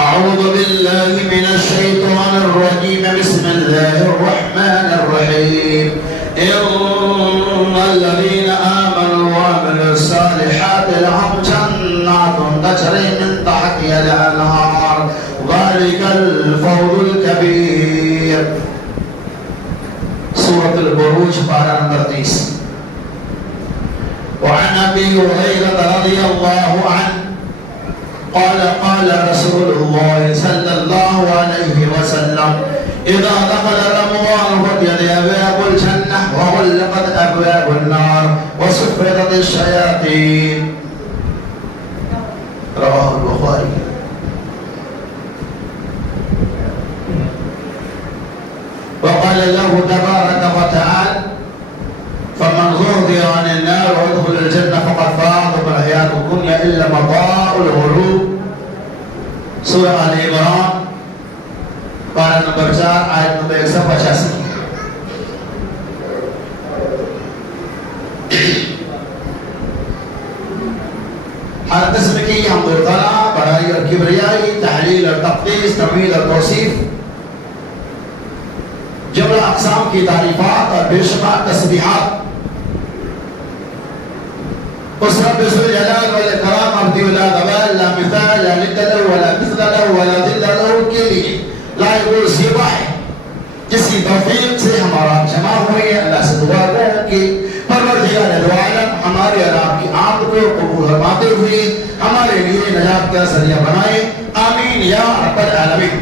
أعوذ بالله من الشيطان الرجيم بسم الله الرحمن الرحيم إن الذين آمنوا وعملوا الصالحات لهم جنات تجري من تحتها الأنهار ذلك الفوز الكبير. سورة البروج پارہ نمبر 30. وعن أبي هريرة رضي الله عنه قال قال رسول الله صلى الله عليه وسلم إذا دخل رمضان فتحت أبواب الجنة وغلقت أبواب النار وصفدت الشياطين. رواه البخاري. وقال له تبارك وتعالى فمن زحزح عن النار وادخل الجنة فقد فاز وما الحياة الدنيا إلا متاع الغرور. سورہ آل عمران پارہ نمبر 4 آیت نمبر 185. ہر قسم کی حمد و ثنا، بڑائی اور کبریائی، تحلیل اور تقدیس، تمجید اور توصیف، جملہ اقسام کی تعریفات اور بے شمار تسبیحات اس رب ذو الجلال والاکرام عبدی لا غبال لا مثال لا ند له ولا مثل له ولا ضد له کے لیے لائق و زیبا ہے، جس کی توفیق سے ہمارا جمع ہوئی ہے. اللہ سے دعا ہے کہ پروردگار دو عالم ہمارے اور آپ کی آمد کو قبول فرماتے ہوئے ہمارے لیے نجات کا ذریعہ بنائے. آمین یا رب العالمین.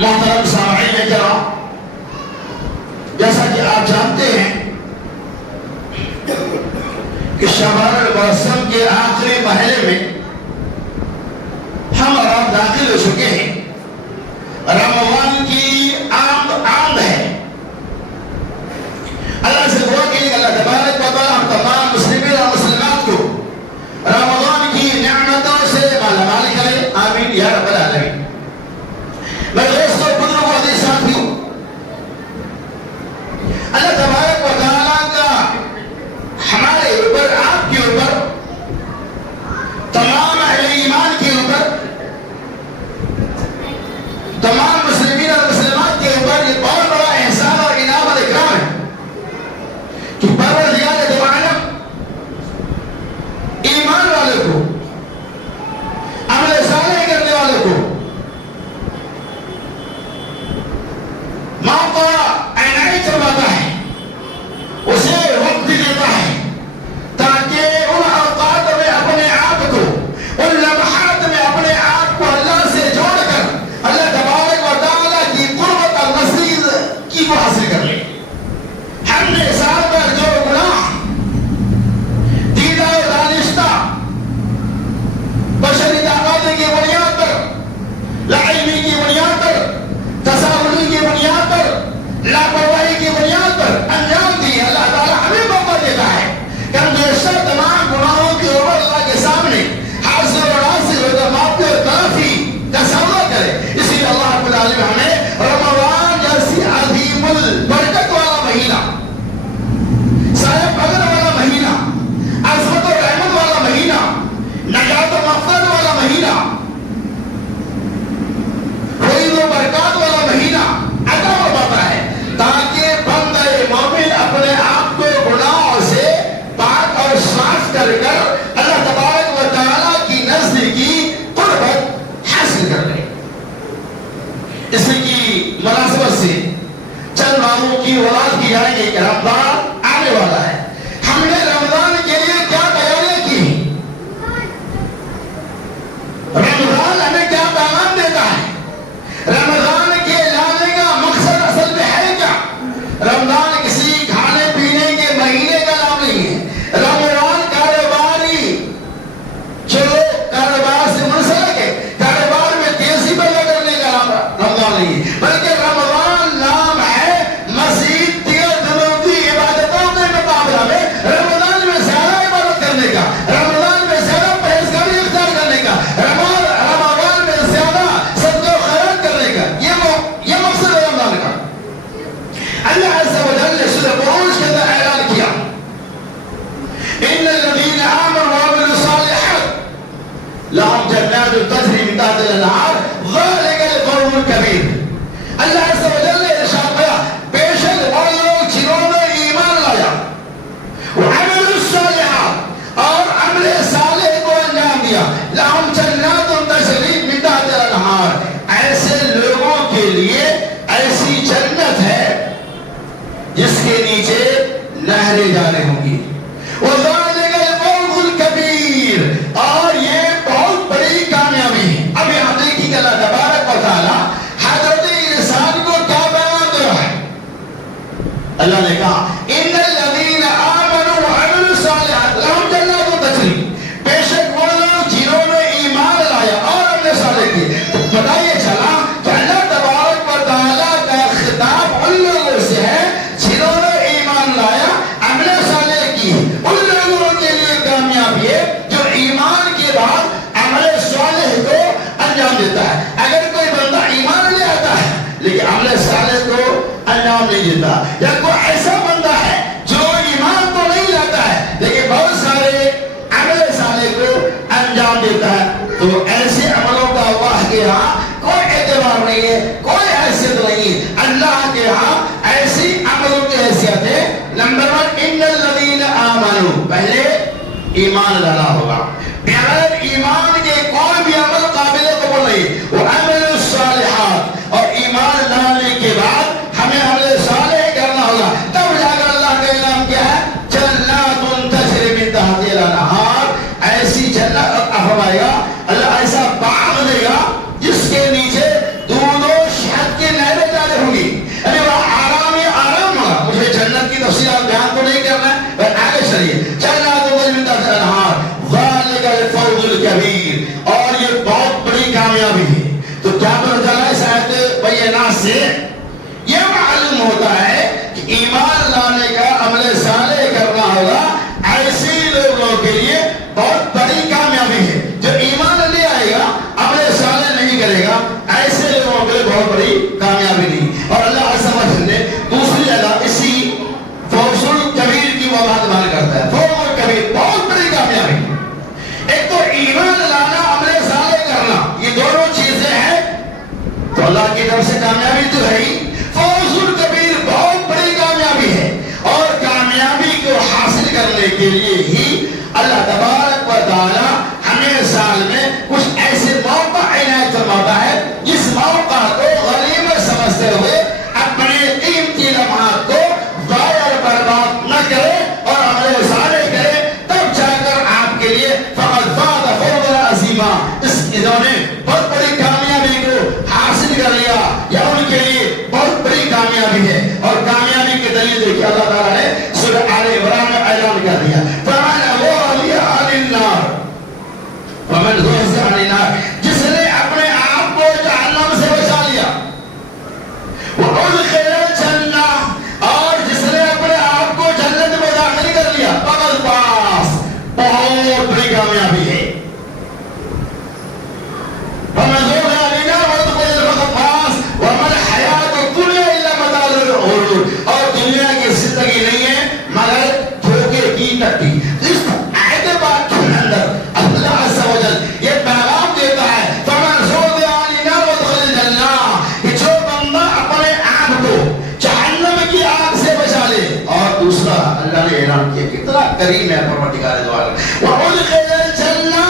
محترم سامعین کرام، جیسا کہ آپ جانتے ہیں کہ شعبان المعظم کے آخری مہینے میں ہم اور آپ داخل ہو چکے ہیں. رمضان کی آمد ہے. اللہ سے دعا کہ اللہ تبارک و تعالی ہم تمام مسلمین اور مسلمات کو رمضان کی نعمتوں سے مالا مال کرے. آمین یا رب العالمین. میں دوستوں، بزرگوں، عزیز ساتھیوں، اللہ تبارک و تعالی کا ہمارے اوپر، آپ کے اوپر، تمام اہل ایمان کے اوپر، تمام مسلمین اور مسلمات کے اوپر یہ بہت بڑا احسان اور انعام اور اکرام ہے کہ پروردگار دو عالم ایمان والے کو، عمل صالح کرنے والے کو موقع عنایت فرماتا ہے، اسے وقت دیتا ہے تاکہ ان اوقات میں اپنے آپ کو، ان لمحات میں اپنے آپ کو اللہ سے جوڑ کر اللہ تبارک و تعالی کی قربت اور مزید کی کو حاصل کر لے. ہم نے سال پر جو گناہ دیدہ و دانستہ بشری طاقت کی بنیاد پر، لاعلمی کی بنیاد پر، تصاولی کی بنیاد پر، لاپرواہی کی بنیاد پر انجام دی، اللہ تعالیٰ ہمیں موقع دیتا ہے کہ ہم بیشتر تمام گناہوں کے اوپر اللہ کے سامنے حاضر و ناصر و معافی اور تعافی کا سامنا کرے. اسی لیے اللہ رب العالمین ہمیں رمضان جیسی عظیم البرکت والا مہینہ، سایہ فضل والا مہینہ، عظمت و رحمت والا مہینہ، نجات و مغفرت والا مہینہ، فیض و برکات والا مہینہ عطا فرماتا ہے تاکہ بندہ مومن اپنے آپ کو گناہوں سے پاک اور صاف کر کر اللہ تبارک و تعالی کی نزدیکی قربت حاصل کر لے. اسی کی مناسبت سے چند باتوں کی وضاحت کی جائے گی کہ رمضان آنے والا ہے. ہم نے رمضان کے لیے کیا تیاریاں کی؟ رمضان ہمیں کیا پیغام دیتا ہے؟ رمضان کے لانے کا مقصد اصل میں ہے کیا؟ رمضان کسی کھانے پینے کے مہینے کا نام نہیں ہے. رمضان کاروباری جو کاروبار سے منسلک ہے، کاروبار میں تیزی پیدا کرنے کا نام رمضان نہیں ہے، بلکہ رمضان نام ہے مزید 13 دنوں کی عبادت جنات تجری من تحت الانہار ذالک الفوز الکبیر. اللہ عز و جل نے ارشاد کیا بے شک وہ لوگ جنہوں نے ایمان لایا وعمل الصالحات اور عمل صالح کو انجام دیا لہم جنات تجری من تحت الانہار. ایسے لوگوں کے لیے ایسی جنت ہے جس کے نیچے نہریں جاری ہوں گی. وذالک الفوز الکبیر اور یہ بہت بڑی کامیابی ہے. اب یہاں دیکھیے کہ اللہ تبارک و تعالی حضرت انسان کو کیا بیان دے رہا ہے. اللہ نے کہا ان الذین آمنوا وعملوا الصالحات لہم جنات تجری. بے شک وہ لوگ جنہوں نے ایمان لایا اور عمل صالح کیے. پتہ یہ چلا کہ اللہ تبارک و تعالی کا خطاب ان لوگوں سے ہے جنہوں نے ایمان لایا عمل صالح کی. ان لوگوں کے لیے کامیابی ہے جو ایمان کے بعد عمل صالح کو انجام دیتا ہے. اگر کوئی بندہ ایمان لے آتا ہے لیکن عمل صالح کو انجام نہیں دیتا, یا کوئی ایسا بندہ ہے جو ایمان تو نہیں لاتا ہے لیکن بہت سارے عمل صالح کو انجام دیتا ہے, تو ایسے عملوں کا اللہ کے ہاں کوئی اعتبار نہیں ہے, کوئی حیثیت نہیں. اللہ کے ہاں ایسی عملوں کی حیثیت ہے. نمبر 1 ان الذین آمنوا, پہلے ایمان لانا ہوگا. بغیر ایمان کے کوئی بھی عمل قابل قبول نہیں. وعمل الصالحات اور ایمان لانے کے بعد ہمیں عمل صالح کرنا ہوگا. تب جا کر اللہ کا انعام کیا ہے جنات تجری من تحتها الانہار. ایسی جنت فرمائے گا اللہ ایسا باغ دے گا جس کے نیچے دودھ و شہد کی نہریں جاری ہوں گی. ابھی وہاں آرام ہی آرام ہوگا. مجھے جنت کی تفصیلات بیان تو نہیں کرنا ہے, پر آگے چلیے. جنات تجری من تحتها الانہار ذالک الفوز الکبیر, اور یہ بہت بڑی کامیابی ہے. تو کیا پتہ چلا اس آیت بینات سے یہ معلوم ہوتا ہے کہ ایمان لانے کا عمل صالح کرنا ہوگا. ایسے لوگوں کے لیے بہت بڑی کامیابی ہے. جو ایمان لے آئے گا عمل صالح نہیں کرے گا, ایسے لوگوں کے لیے بہت بڑی کامیابی نہیں. اور اللہ عز و جل نے دوسری جگہ اسی فوز الکبیر کی وہ بات بیان کرتا ہے. فوز الکبیر بہت بڑی کامیابی. ایک تو ایمان لانا, عمل صالح کرنا, یہ دونوں چیزیں ہیں تو اللہ کی طرف سے کامیابی تو ہے ہی. فوز الکبیر بہت بڑی کامیابی ہے, اور کامیابی کو حاصل کرنے کے لیے ہی اللہ تبارک و تعالی ہمیں سال میں کچھ ایسے موقع عنایت فرماتا ہے جس موقع کو غنیمت سمجھتے ہوئے اپنے قیمتی لمحات کو ضائع اور برباد نہ کرے اور عمل صالح کرے. تب جا کر آپ کے لیے فقط فاز فوزا عظیما, اس انہوں نے بہت بڑی کامیابی کو حاصل کر لیا, یا ان کے لیے بہت بڑی کامیابی ہے. اور کامیابی کے دلیل دیکھیے اللہ تعالیٰ نے سورہ آل عمران میں اعلان کر دیا ومن زحزح عن النار, جس نے اپنے آپ کو جہنم سے بچا لیا. وادخل الجنہ, اور جس نے اپنے آپ کو جنت میں داخل کر لیا. فقد فاز, بہت بڑی کامیابی ہے. ومن زحزح عن النار وادخل الجنہ فقد فاز وما الحیاۃ الدنیا الا متاع الغرور, اور دنیا کی زندگی نہیں ہے مگر دھوکے کی ٹٹی. اس آیت پاک کے اندر اللہ عز و جل یہ پیغام دیتا ہے فمن زحزح عن النار وادخل الجنہ, کہ جو بندہ اپنے آپ کو جہنم کی آگ سے بچا لے. اور دوسرا اللہ نے اعلان کیا, کتنا کریم ہے پروردگار دو عالم, وادخل الجنہ,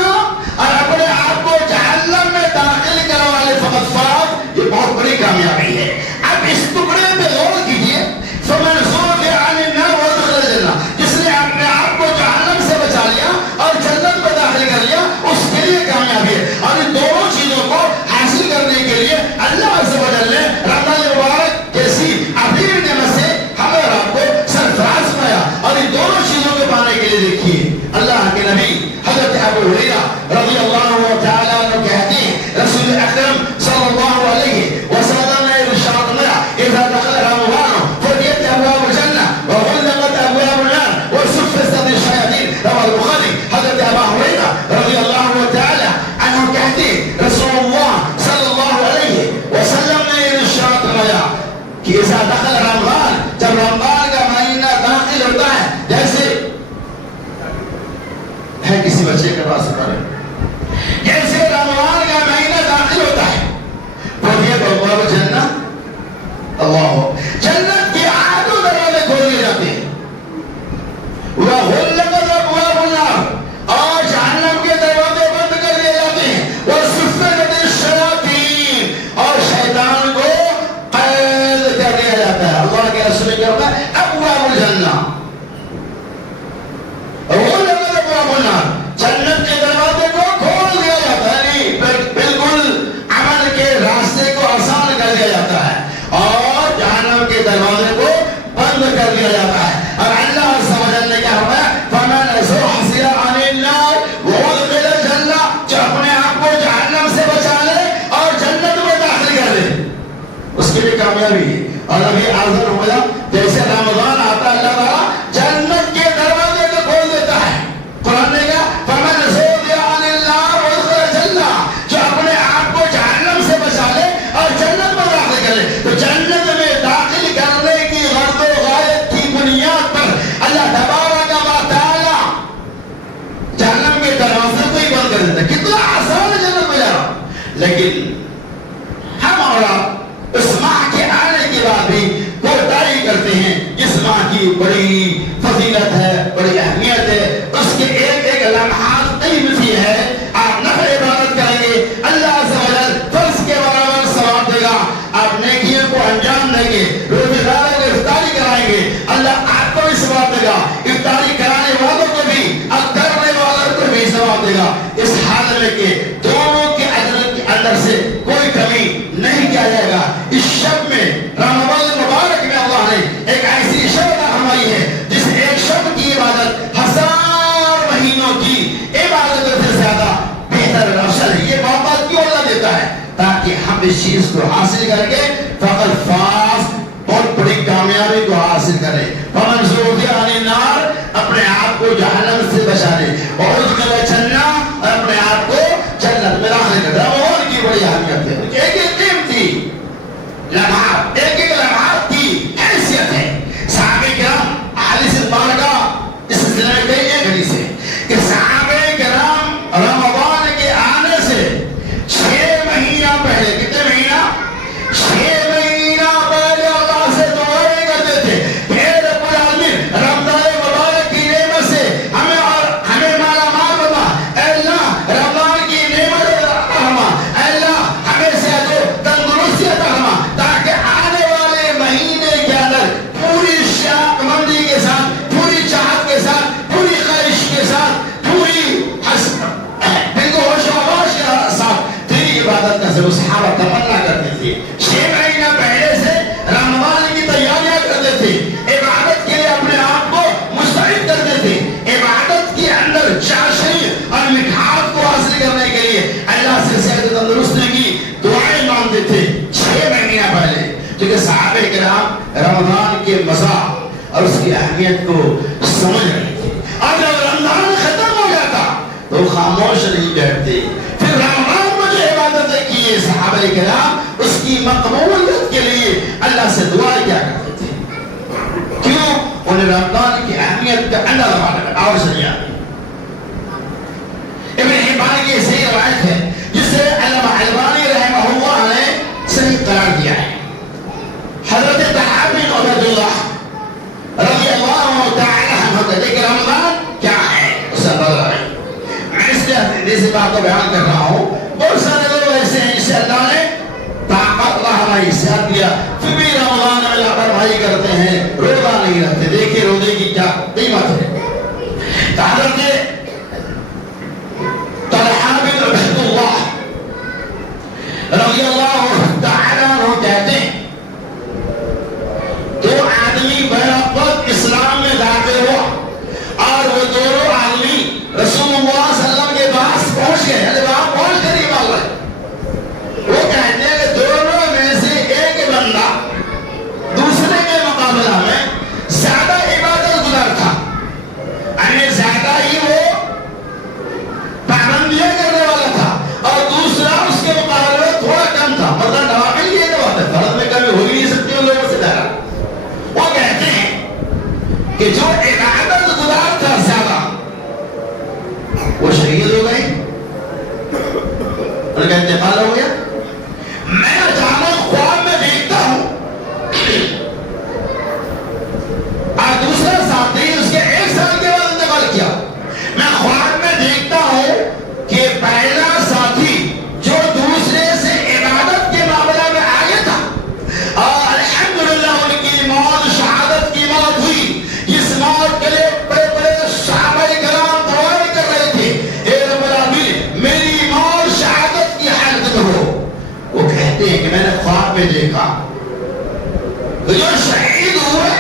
اور اپنے آپ کو جہنم میں داخل کروا لے. فقط فاز, یہ بہت بڑی کامیابی ہے. اب اس ٹکڑے پہ غور کیجیے. فمن زحزح عن النار وادخل الجنہ, جس نے اپنے آپ کو جہنم سے بچا لیا اور جنت میں داخل کر لیا, اس کے لیے کامیابی ہے. اور ان دونوں چیزوں کو حاصل کرنے کے لیے اللہ عز و جل نے رمضان مبارک جیسی عظیم نعمت سے ہمیں اور آپ کو سرفراز کرایا. اور ان دونوں چیزوں کو پانے کے لیے دیکھیے اللہ کے نبی حضرت ابو ہریرہ رضی اللہ تعالیٰ عنہ کہتے ہیں رسول اکرم صلی اللہ علیہ وسلم نے ارشاد فرمایا اذا دخل رمضان فتحت ابواب الجنہ وغلقت ابواب النار وصفت الشیاطین. رواه البخاری. حضرت ابو ہریرہ رضی اللہ تعالیٰ عنہ کہتے ہیں دیا جاتا ہے. اور اللہ عز و جل نے کیا فرمایا فمن زحزح عن النار وادخل الجنہ, جو اپنے آپ کو جہنم سے بچا لے اور جنت میں داخل کر لے اس کے لیے کامیابی ہے. اور ابھی آزر ہوا جیسے رمضان آتا ہے اللہ تعالیٰ جنت کے دروازے کو کھول دیتا ہے. قرآن نے کہا فمن زحزح عن النار وادخل الجنہ, جو اپنے آپ کو جہنم سے بچا لے اور جنت میں داخل کر لے. تو جنت میں داخل کرنے کی غرض و غایت کی بنیاد پر اللہ تبارک و تعالیٰ جہنم کے دروازے کو ہی بند کر دیتا ہے. کتنا آسان ہے جنت میں جانا. لیکن ہم اور آپ اس ماہ کے آنے کے بعد بھی کوتاہی کرتے ہیں. اس ماہ کی بڑی فضیلت ہے, بڑی اہمیت ہے. اس کے ایک ایک لمحات قیمتی ہے. آپ نفل عبادت کریں گے اللہ عز و جل فرض کے برابر ثواب دے گا. آپ نیکیوں کو انجام دیں گے, روزے داروں کو افطاری کرائیں گے, اللہ آپ کو بھی ثواب دے گا. افطاری کرانے والوں کو بھی اور کرنے والوں کو بھی ثواب دے گا. اس حال میں کہ دونوں کے اجر کے اندر سے کوئی کمی نہیں کیا جائے گا. اس شب میں رمضان المبارک میں اللہ نے ایک ایسی شب فرمائی ہے جس ایک شب کی عبادت 1000 مہینوں کی عبادت سے زیادہ بہتر اور افضل ہے. یہ موقع کیوں اللہ دیتا ہے؟ تاکہ ہم اس چیز کو حاصل کر کے فقط فاز بہت بڑی کامیابی کو حاصل کریں. فمن زحزح عن النار, اپنے آپ کو جہنم سے بچا لے, اور ادخل الجنہ, اپنے آپ کو جنت میں داخل کر. رمضان کی بڑی اہمیت ہے. ایک ایک قیمتی لمحات, ایک ایک لمحات کی حیثیت ہے. صحابہ کرام احادیث مبارکہ اس سلسلے میں کئی ایک حدیث ہے کہ صحابہ کرام رمضان کے آنے سے 6 مہینہ پہلے, کتنے مہینہ؟ 6 مہینہ پہلے اللہ سے دعائیں کرتے تھے کہ اے رب العالمین رمضان مبارک کی نعمت سے ہمیں مالا مال بنا. اے اللہ رمضان کی نعمت فرما, اے اللہ ہمیں صحت و تندرستی عطا فرما, تاکہ آنے والے مہینے کے اندر پوری شوق مندی کے ساتھ, پوری چاہت کے ساتھ, پوری خواہش کے ساتھ, پوری دل کو ہوش و حواس کے ساتھ تیری عبادت کا ضرور صحابہ تمنا کرتے تھے. 6 مہینہ پہلے سے رمضان کی تیاریاں کرتے تھے, عبادت کے لیے اپنے آپ کو مستعد کرتے تھے, عبادت کے اندر چاشنی اور مٹھاس کو حاصل کرنے کے لیے اللہ سے صحت و تندرستی کی دعائیں مانگتے تھے 6 مہینہ پہلے. کیونکہ صحابہ کرام رمضان کے مزہ اور اس کی اہمیت کو سمجھ رہے تھے. اور جب رمضان ختم ہو جاتا تو خاموش نہیں بیٹھتے. پھر رمضان میں جو عبادتیں کیے صحابہ کرام اس کی مقبولیت کے لیے اللہ سے دعا کیا کرتے تھے. کیوں؟ انہیں رمضان کی اہمیت کا اندازہ ہوا. اور سنیے ابن حبان کی صحیح روایت ہے جسے علامہ البانی رحمہ اللہ نے صحیح قرار دیا ہے. حضرت طلحہ بن عبید اللہ رضی اللہ تعالی عنہ کہتے کہ رمضان کیا ہے اس سے اندازہ لگائیں. میں اس لیے سے بات کو بیان کر رہا ہوں. بہت سارے لوگ ایسے ہیں جسے اللہ نے طاقت اللہ ہماری صحت دیا پھر بھی رمضان میں لاپرواہی کرتے ہیں, روزہ نہیں رکھتے. دیکھیے روزے کی کیا قیمت ہے. حضرت طلحہ بن عبید اللہ رضی اللہ تعالی عنہ کہتے ہیں 2 آدمی بیرغبت اسلام میں داخل ہوا اور وہ دونوں آدمی رسول اللہ صلی اللہ علیہ وسلم کے پاس پہنچ گئے. وہاں پہنچ کر ہی مان رہے. وہ کہتے ہیں کہ دونوں میں سے ایک بندہ دوسرے کے مقابلہ میں زیادہ عبادت گزار تھا, یعنی زیادہ ہی وہ پابندیاں کرنے والا تھا, اور دوسرا اس کے مقابلے میں تھوڑا کم تھا. مطلب نوافل کی ایک بات ہے, فرض میں کمی ہو ہی نہیں سکتی ان لوگوں سے زیادہ. وہ کہتے ہیں کہ جو عبادت گزار تھا زیادہ وہ شہید ہو گئے, ان کا انتقال ہو گیا. میں اچانک خواب میں دیکھتا ہوں اور دوسرا ساتھی اس کے 1 سال کے بعد انتقال کیا. میں خواب میں دیکھتا ہوں کہ پہلا ساتھی جو دوسرے سے عبادت کے معاملہ میں آگے تھا اور الحمدللہ ان کی موت شہادت کی موت ہوئی. اس موت کے لیے بڑے بڑے صحابہ کرام دعائیں کر رہے تھے, اے رب العالمین میری موت شہادت کی حالت میں ہو. وہ کہتے ہیں کہ میں نے خواب میں دیکھا جو شہید ہوئے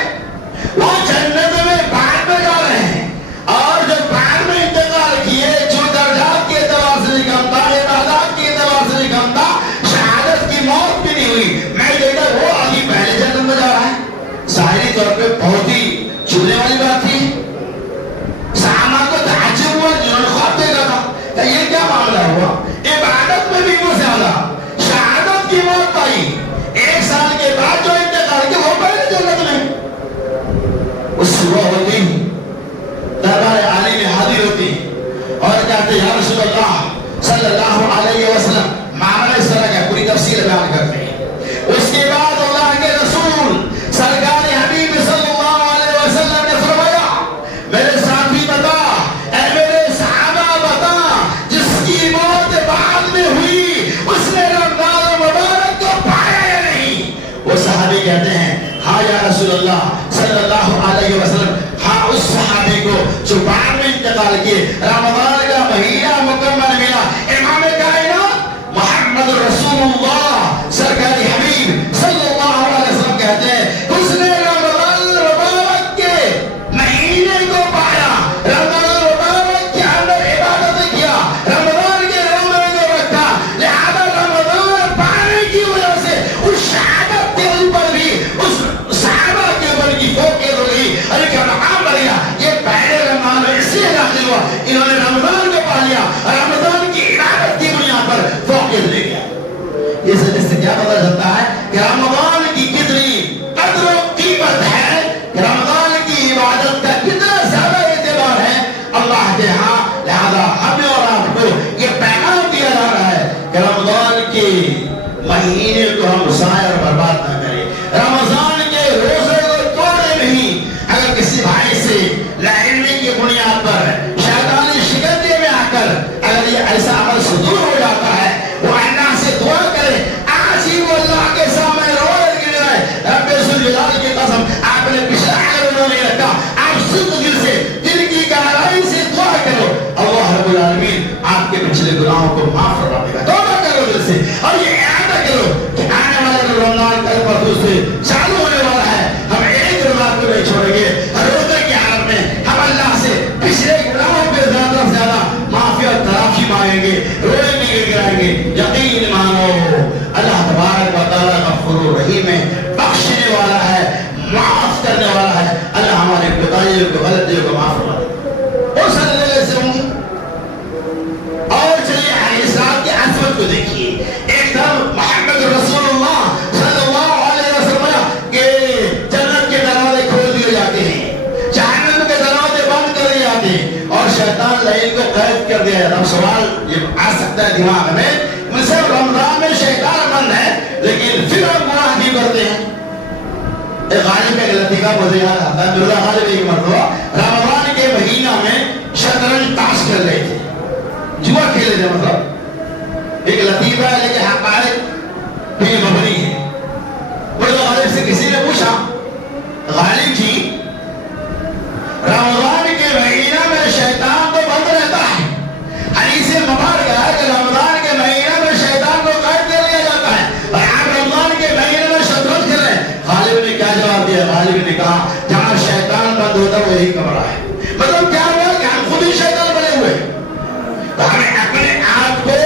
وہ یا رسول اللہ صلی اللہ علیہ وسلم ہاں اس صحابی کو جو بعد میں انتقال کیے رمضان کا مہینہ مکمل ملا امام کائنات محمد رسول اللہ سرکاری حبیب صلی اللہ علیہ وسلم کہتے ہیں اس نے رمضان مبارک کے مہینے کو پایا رمضان مبارک کے اندر عبادت کیا رمضان کے روزے کو رکھا لہذا رمضان پانے کی وجہ سے اس شہادت کے اوپر بھی اس صحابہ کے اوپر کی فوقیت ہوگی ارے کیا مقام بڑھیا یہ پہلے رمضان میں اس لیے داخل ہوا انہوں نے رمضان کو پا لیا رمضان کی عبادت کی بنیاد پر فوقیت لے گیا اس سے کیا پتہ چلتا ہے کہ رمضان کی کتنی قدر و قیمت ہے رمضان کی عبادت کا کتنا زیادہ اعتبار ہے اللہ کے ہاں لہذا ہمیں اور آپ کو یہ پیغام دیا جا رہا ہے کہ رمضان کے مہینے کو ہم ضائع اور برباد نہ کریں رمضان کے روزے کو توڑے نہیں اگر کسی بھائی سے لاعلمی کی بنیاد پر شیطانی شکنجے میں آ کر اگر یہ ایسا عمل صدور ہو جاتا ہے وہ اللہ سے دعا کرے آج ہی وہ اللہ کے سامنے روئے گر رہے رب ذوالجلال کی قسم آپ نے پچھلا عمل نہیں رکھا آپ صدق دل سے دل کی گہرائی سے دعا کرو اللہ رب العالمین آپ کے پچھلے گناہوں کو معاف فرما دے گا توبہ کرو دل سے اور یہ اعادہ کرو کہ آنے والے رمضان کل پرسوں سے چالو ہونے والا ہے ہم ایک رمضان کو نہیں چھوڑیں گے روزے کی حالت میں ہم اللہ سے پچھلے گناہوں پہ زیادہ سے زیادہ معافی اور تلافی مانگیں گے روئے نہیں گرائیں گے یقین مانو اللہ تبارک و تعالیٰ غفور رحیم ہے بخشنے والا ہے معاف کرنے والا ہے اللہ ہمارے کوتاہیوں کو غلطیوں کو معاف فرما دے اور صلی اللہ علیہ وسلم اور چلیے حدیثات کی عظمت کو دیکھیے ایک طرف محمد رسول اللہ صلی اللہ علیہ وسلم کہ جنت کے دروازے کھول دیے جاتے ہیں جہنم کے دروازے بند کر دیے جاتے ہیں اور شیطان لعین کو قید کر دیا جاتا ہے سوال یہ آ سکتا ہے دماغ میں صرف رمضان میں شیطان بند ہے لیکن پھر ہم گناہ بھی کرتے ہیں ایک غالب ایک لطیفہ مجھے یاد آتا ہے مرزا غالب ایک مرتبہ رمضان کے مہینہ میں شطرنج تاش کر رہے تھے جوا کھیلے تھے مطلب ایک لطیفہ ہے لیکن حقائق بھی مبنی ہے مرزا غالب سے کسی نے پوچھا غالب جی رمضان کے مہینہ میں شیطان تو بند رہتا ہے حدیث مبارک ہے کہ رمضان کے مہینہ میں شیطان کو قید کر لیا جاتا ہے اور آپ رمضان کے مہینے میں شطرنج کھیل رہے ہیں غالب نے کیا جواب دیا غالب نے کہا جہاں شیطان بند ہوتا ہے وہی کمرہ ہے مطلب کیا ہوا کہ ہم خود ہی شیطان بنے ہوئے تو ہمیں اپنے آپ کو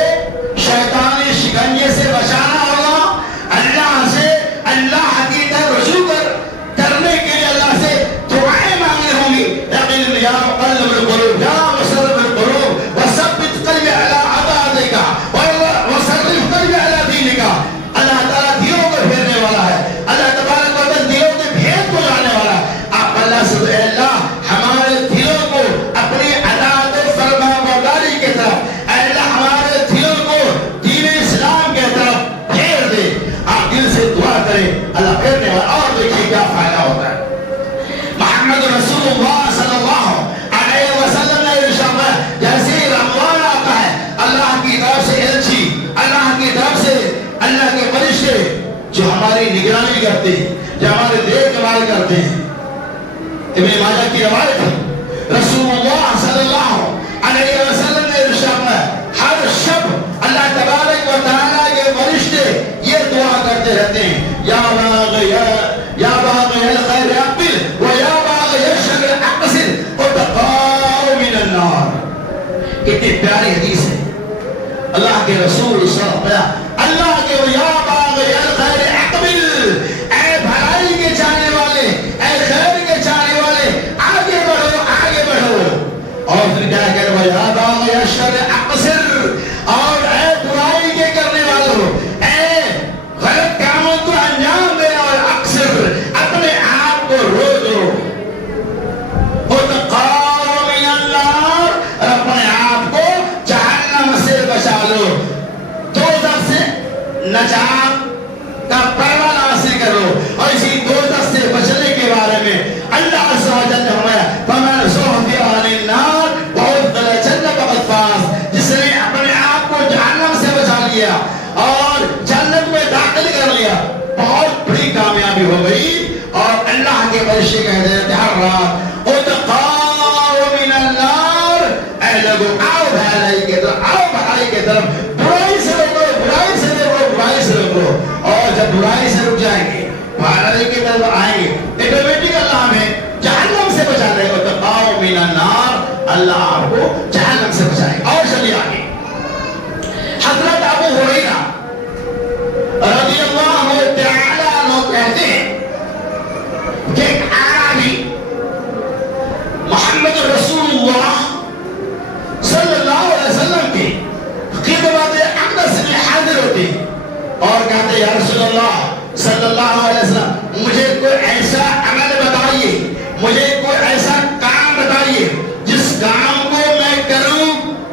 شیطانی شکنجے سے بچانا ہوگا اللہ سے اللہ کی طرف رجوع کرنے کے لیے اللہ سے دعائیں مانگنی ہوں گی لیکن یا مقلب القلوب یا مصرف القلوب وثبت قلبی علی عطاعتک وصرف قلبی علی دینک اللہ تعالیٰ دلوں کو پھیرنے والا ہے اللہ تبارک و تعالیٰ دلوں کے بھید کو جانے والا ہے آپ اللہ سے اے اللہ ہمارے دلوں کو اپنی اطاعت و فرما برداری کی طرف اے اللہ ہمارے دلوں کو دین اسلام کی طرف پھیر دے آپ دل سے دعا کریں اللہ پھیرنے والا اور دیکھیے کیا فائدہ ہوتا ہے محمد رسول اللہ صلی اللہ علیہ وسلم نے ارشاد ہے جیسے ہی رمضان آتا ہے اللہ کی طرف سے الچی اللہ کی طرف سے اللہ کے فرشتے جو ہماری نگرانی کرتے ہیں جو ہمارے دیکھ بھال کرتے ہیں ابن ماجہ کی روایت ہے رسول اللہ صلی اللہ علیہ وسلم نے ارشاد ہے ہر شب اللہ تبارک و تعالیٰ کے فرشتے یہ دعا کرتے رہتے ہیں یا باغی الخیر اقبل و یا باغی الشر اقصر وتقاء من النار کتنی پیاری حدیث ہے اللہ کے رسول صلی اللہ علیہ وسلم اللہ کے یا باغی الخیر اقبل اے بھلائی کے چاہنے والے اے خیر کے چاہنے والے آگے بڑھو اور پھر کیا کہہ رہے یا باغی الشر اقصر اور اے برائی کے کرنے والوں اے غلط کاموں کو انجام دینے والے اکثر اپنے آپ کو روک دو وتقاء من النار اپنے آپ کو جہنم سے بچا لو دوزخ سے نجات کا پروانہ حاصل کرو اور اسی دوزخ سے بچنے کے بارے میں اللہ عز و جل نے فرمایا فمن زحزح عن النار وادخل الجنة فقد فاز جس نے اپنے آپ کو جہنم سے بچا لیا اور جنت میں داخل کر لیا بہت بڑی کامیابی ہو گئی اور اللہ کے فرشتے کہتے ہیں ہر رات اتقوا من النار، اے لوگوں آؤ بھلائی کی طرف، آؤ بھلائی کی طرف، برائی سے روکو، برائی سے روکو، برائی سے روکو، اور جب برائی سے رک جائیں گے بھلائی کی طرف آئیں گے، آٹومیٹک اللہ ہمیں جہنم سے بچا دے گا۔ اتقوا من النار، اللہ آپ کو جہنم سے بچائے گا۔ اور چلیے آگے، حضرت ابو ہریرہ رضی اللہ تعالی عنہ کہتے ہیں کہ ایک عربی محمد رسول اللہ صلی اللہ علیہ وسلم کی خدمت اقدس میں حاضر ہوتے اور کہتے یا رسول اللہ صلی اللہ علیہ وسلم مجھے کوئی ایسا عمل بتائیے، مجھے کوئی ایسا کام بتائیے جس کام کو میں کروں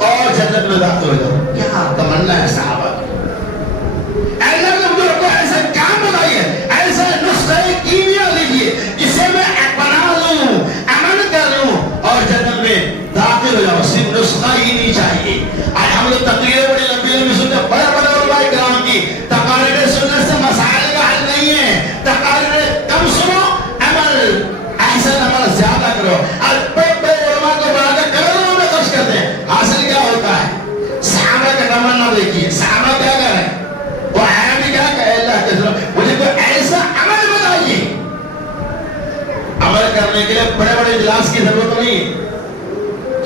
اور جنت میں داخل ہو جاؤں۔ کیا تمنا ہے صحابہ کی؟ اللہ نے مجھے کوئی ایسا کام بتائیے، ایسا نسخہ کیمیا دیجیے جسے میں اپنا لوں، عمل کر لوں اور جنت میں داخل ہو جاؤں۔ صرف نسخہ ہی نہیں چاہیے۔ آج ہم لوگ تقریریں بڑی لمبی لمبی سنتے ہیں، بڑے بڑے علماء کرام کی تقاریر سننے سے مسائل کا حل نہیں ہے۔ تقاریر کم سنو، عمل احسن عمل زیادہ کرو۔ آج بڑے بڑے علماء کو بڑھا کر کروڑوں میں خرچ کرتے ہیں، حاصل کیا ہوتا ہے؟ صحابہ کا تمنا دیکھیے، صحابہ کیا کر رہے ہیں؟ وہ عربی کیا کہ اللہ کے رسول مجھے کوئی ایسا عمل بتائیے۔ عمل کرنے کے لیے بڑے بڑے اجلاس کی ضرورت نہیں ہے،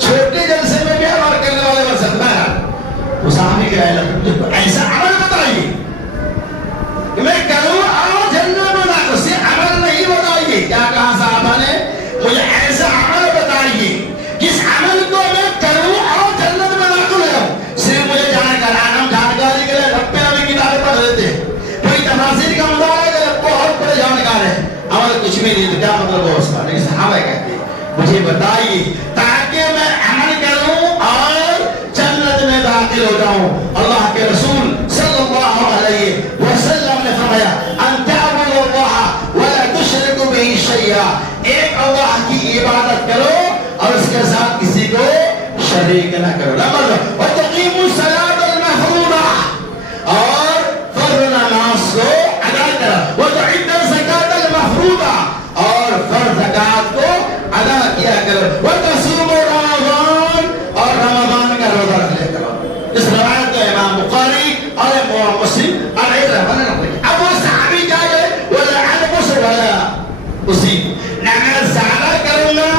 چھوٹے جلسے میں بھی عمل کرنے والے بن سکتا ہے۔ وہ صحابی کہہ رہے ہیں مجھے کوئی ایسا عمل بتائیے کہ میں کروں اور جنت میں داخل، صرف عمل نہیں بتائیے۔ کیا کہا صحابہ نے؟ مجھے ایسا عمل بتائیے جس عمل کو میں کروں اور جنت میں داخل ہوں۔ صرف مجھے جانکاری کے لیے رب پہ ہمیں کتابیں پڑھ دیتے ہیں، کوئی تفاصیل کا مطالعہ کرے بہت بڑے جانکار ہیں، عمل کچھ بھی نہیں تو کیا مطلب ہے اس کا؟ لیکن صحابہ کہتے ہیں مجھے بتائیے تاکہ میں عمل کروں اور جنت میں داخل ہو جاؤں۔ اللہ کے رسول صلی اللہ علیہ وسلم نے فرمایا ان تعبدوا اللہ ولا تشرکوا به شیئا، ایک اللہ کی عبادت کرو اور اس کے ساتھ کسی کو شریک نہ کرو۔ نمبر وتقیموا الصلاۃ المفروضہ، اور فرض نماز کو ادا کرو، وتؤدوا الزکاۃ المفروضہ، اور فرض زکات کو ادا کیا کرو، وتصوموا رمضان، اور رمضان کا روزہ رکھا کرو۔ اس روایت کو امام بخاری اور امام مسلم علیہ رحمۃ اللہ۔ اب وہ صحابی کیا ہے؟ ولا انقص ولا ازيد، نہ میں زیادہ کروں گا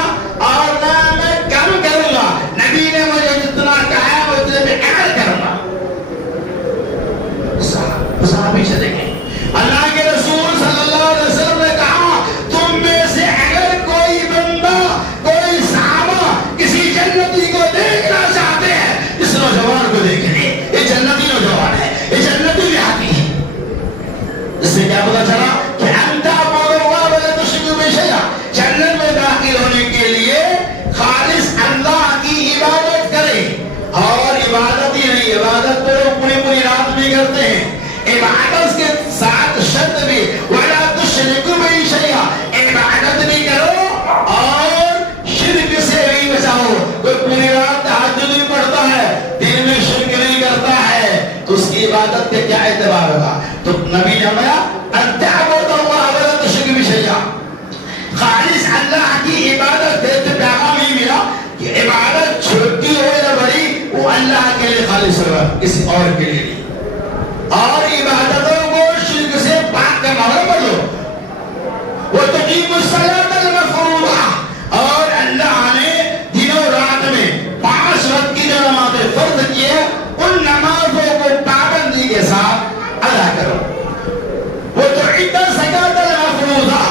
اور نہ میں کم کروں گا، نبی نے مجھے جتنا کہا ہے اتنے میں عمل کروں گا۔ صحابی سے دیکھیں اللہ کے رسول صلی اللہ علیہ وسلم نے کہا تم میں سے اگر کوئی بندہ، کوئی صحابہ کسی جنتی کو دیکھنا چاہتے ہیں، اس نوجوان کو دیکھ لیں، یہ جنتی نوجوان ہے، یہ جنتی دیہاتی ہے۔ اس سے کیا پتا چلا کہ انت اللہ ولا تشرکوا به شیئا، جنت میں داخل ہونے کے لیے خالص اللہ کی عبادت کرے، اور عبادت ہی نہیں، عبادت تو لوگ پوری پوری رات بھی کرتے ہیں، عبادت کے ساتھ شرط بھی ولا تشرکوا به شیئا، عبادت بھی کرو اور شرک سے بھی بچاؤ۔ کوئی پوری رات تہجد بھی پڑھتا ہے، دن میں شرک نہیں کرتا ہے، تو اس کی عبادت کے کیا اعتبار ہوگا؟ تو نبی نے فرمایا ان تعبدوا اللہ ولا تشرکوا به شیئا، خالص اللہ کی عبادت دیتے پیغام ہی ملا کہ عبادت چھوٹی ہو یا بڑی وہ اللہ کے لیے خالص ہوگا، کسی اور کے لیے نہیں۔ اور عبادتوں کو شرک سے پاک کرنا ہوگا، پڑھو وتقیموا الصلاۃ المفروضہ، اور اللہ نے دنوں رات میں 5 وقت کی جو نمازیں فرض کی ہے ان نمازوں کو پابندی کے ساتھ ادا کرو۔ وتؤدوا الزکاۃ المفروضہ،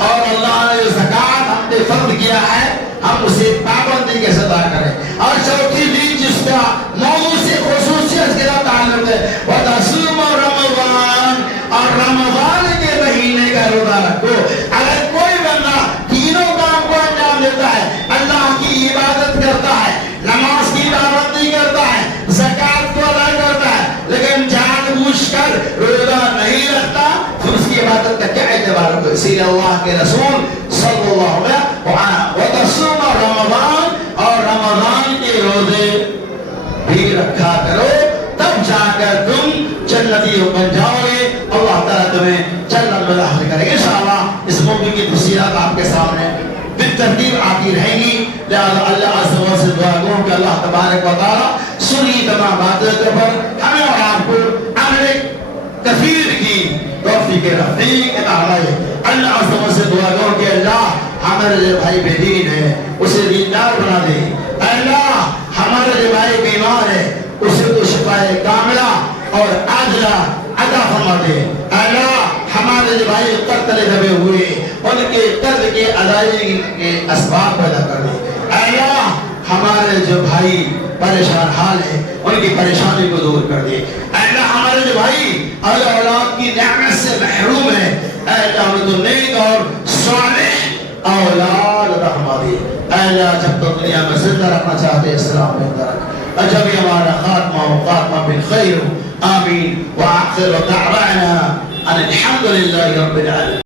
اور اللہ نے زکات ہم نے فرض کیا ہے ہم اسے پابندی کے ساتھ ادا کریں۔ اور چوتھی چیز جس کا موضوع سے خصوصیت کے ساتھ تعلق ہے وتصوموا رمضان، اور رمضان کے مہینے کا روزہ رکھو۔ اگر کوئی بندہ تینوں کام کو انجام دیتا ہے، اللہ کی عبادت کرتا ہے، نماز کی پابندی کرتا ہے، زکات کو ادا کرتا ہے، لیکن جان بوجھ کر روزہ نہیں رکھتا، تو اس کی عبادت کا کیا اعتبار ہوگا؟ اسی لیے اللہ کے رسول صلی اللہ علیہ وسلم وتصوموا رمضان، اور رمضان کے روزے بھی رکھا کرو، تب جا کر تم جنتی بن جاؤ گے، اللہ تعالیٰ تمہیں جنت میں داخل کرے گا انشاءاللہ۔ اس موضوع کی تفصیلات آپ کے سامنے بالترتیب آتی رہیں گی، لہذا اللہ عز و جل سے دعا کروں کہ اللہ تبارک و تعالی سنی تمام باتوں کے اوپر ہمیں اور آپ کو عمل کثیر کی توفیق رفیق عطا فرمائے۔ اللہ عز و جل سے دعا کروں کہ اللہ ہمارے جو بھائی بے دین ہے اسے دیندار بنا دے، اللہ ہمارے جو بھائی بیمار ہے اسے تو شفا کاملہ اور عاجلہ عطا فرما دے، اللہ ہمارے جو بھائی قرض تلے دبے ہوئے ان کے قرض کے ادائیگی کے اسباب پیدا کر دے، اللہ ہمارے جو بھائی پریشان حال ہے ان کی پریشانی کو دور کر دے، اللہ ہمارے جو بھائی اولاد کی نعمت سے محروم ہے اللہ ہمیں تو نیک اور صالح اولاد عطا فرما دے، اللہ جب تو دنیا میں زندہ رکھنا چاہتے اسلام میں ترک، جب ہمارا خاتمہ بالخیر آمین، وآخر دعوانا ان الحمد للہ رب العالمین۔